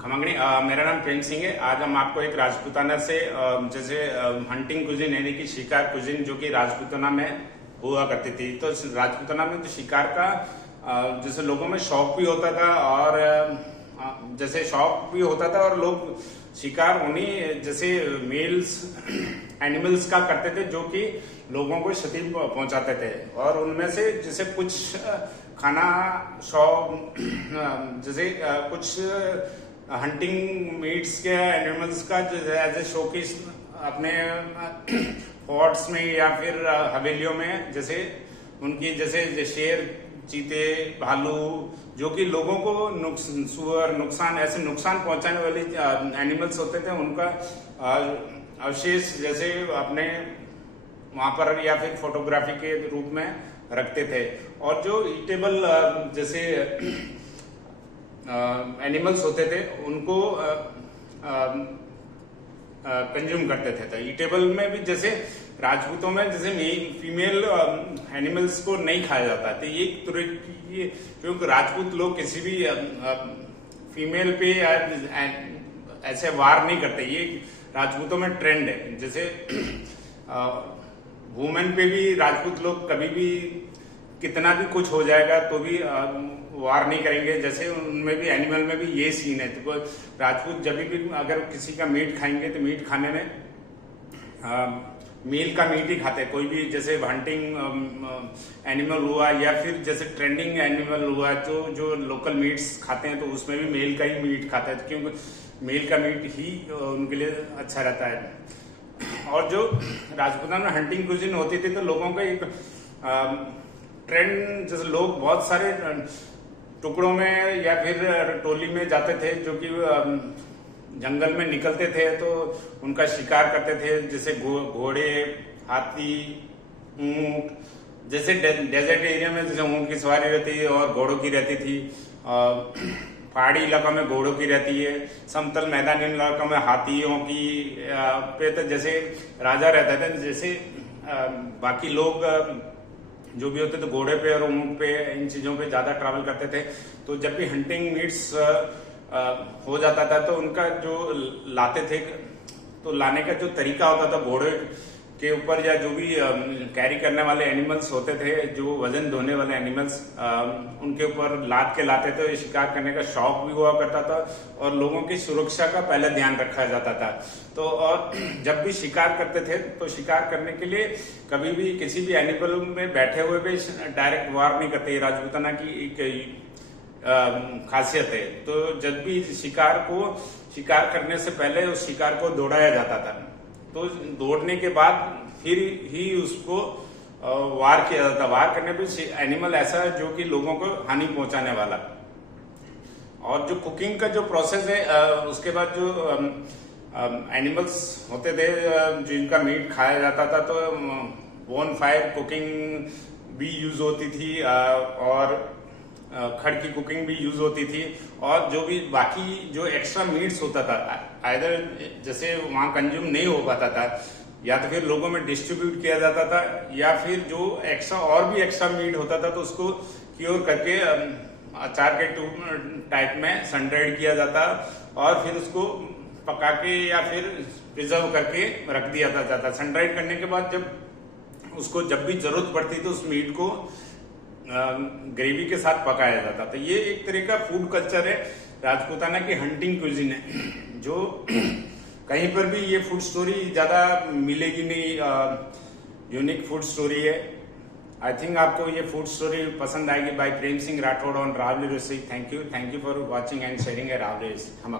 खमंगनी मेरा नाम प्रेम सिंह है। आज हम आपको एक राजपूताना से जैसे हंटिंग कुजिन यानी कि शिकार कुजिन जो कि राजपूताना में हुआ करती थी। तो राजपूताना में जो शिकार का जैसे लोगों में शौक भी होता था और जैसे शौक भी होता था और लोग शिकार उन्हीं जैसे मेल्स एनिमल्स का करते थे जो कि लोगों को क्षति पहुंचाते थे। और उनमें से जैसे कुछ खाना शौक जैसे कुछ हंटिंग मीट्स के एनिमल्स का एज ए शोकेस अपने फोर्ट्स में या फिर हवेलियों में जैसे उनकी जैसे शेर चीते भालू जो कि लोगों को नुकसान ऐसे नुकसान पहुंचाने वाले एनिमल्स होते थे उनका अवशेष जैसे अपने वहां पर या फिर फोटोग्राफी के रूप में रखते थे। और जो ईटेबल जैसे एनिमल्स होते थे उनको कंज्यूम करते थे। तो ईटेबल में भी जैसे राजपूतों में जैसे फीमेल एनिमल्स को नहीं खाया जाता। तो ये क्योंकि राजपूत लोग किसी भी फीमेल पे ऐसे वार नहीं करते। ये राजपूतों में ट्रेंड है। जैसे वुमेन पे भी राजपूत लोग कभी भी कितना भी कुछ हो जाएगा तो भी वार नहीं करेंगे। जैसे उनमें भी एनिमल में भी ये सीन है। तो राजपूत जब भी अगर किसी का मीट खाएंगे तो मीट खाने में मेल का मीट ही खाते हैं। कोई भी जैसे हंटिंग एनिमल हुआ या फिर जैसे ट्रेंडिंग एनिमल हुआ तो जो लोकल मीट्स खाते हैं तो उसमें भी मेल का ही मीट खाते हैं क्योंकि मेल का मीट ही उनके लिए अच्छा रहता है। और जो राजपूताना में हंटिंग कुजिन होती थी तो लोगों का एक ट्रेंड जैसे लोग बहुत सारे टुकड़ों में या फिर टोली में जाते थे जो कि जंगल में निकलते थे तो उनका शिकार करते थे। जैसे घोड़े हाथी ऊंट जैसे डेजर्ट एरिया में जैसे ऊंट की सवारी रहती है और घोड़ों की रहती थी। पहाड़ी इलाकों में घोड़ों की रहती है। समतल मैदानी इलाकों में हाथियों की पे तो जैसे राजा रहता था। जैसे बाकी लोग जो भी होते थे घोड़े पे और ऊंट पे इन चीजों पे ज्यादा ट्रैवल करते थे। तो जब भी हंटिंग मीट्स हो जाता था तो उनका जो लाते थे तो लाने का जो तरीका होता था घोड़े के ऊपर या जो भी कैरी करने वाले एनिमल्स होते थे जो वजन ढोने वाले एनिमल्स उनके ऊपर लाद के लाते थे। शिकार करने का शौक भी हुआ करता था और लोगों की सुरक्षा का पहले ध्यान रखा जाता था। तो और जब भी शिकार करते थे तो शिकार करने के लिए कभी भी किसी भी एनिमल में बैठे हुए भी डायरेक्ट वार नहीं करते। राजपूताना की एक खासियत है। तो जब भी शिकार करने से पहले उस शिकार को दौड़ाया जाता था। तो दौड़ने के बाद फिर ही उसको वार किया जाता। वार करने पे एनिमल ऐसा है जो कि लोगों को हानि पहुंचाने वाला। और जो कुकिंग का जो प्रोसेस है उसके बाद जो एनिमल्स होते थे जिनका मीट खाया जाता था तो बोन फायर कुकिंग भी यूज होती थी और खड़ की कुकिंग भी यूज होती थी। और जो भी बाकी जो एक्स्ट्रा मीट्स होता था आइदर जैसे वहां कंज्यूम नहीं हो पाता था या तो फिर लोगों में डिस्ट्रीब्यूट किया जाता था या फिर जो एक्स्ट्रा और भी एक्स्ट्रा मीट होता था तो उसको क्योर करके अचार के टाइप में सन ड्राइड किया जाता और फिर उसको पका के या फिर प्रिजर्व करके रख दिया जाता। सन ड्राइड करने के बाद जब भी जरूरत पड़ती तो उस मीट को ग्रेवी के साथ पकाया जाता। तो ये एक तरह का फूड कल्चर है। राजपूताना की हंटिंग क्यूजिन है जो कहीं पर भी ये फूड स्टोरी ज्यादा मिलेगी नहीं। यूनिक फूड स्टोरी है। आई थिंक आपको ये फूड स्टोरी पसंद आएगी। By Prem Singh Rathore on Rawali recipe. Thank you for watching and sharing a Rawali recipe.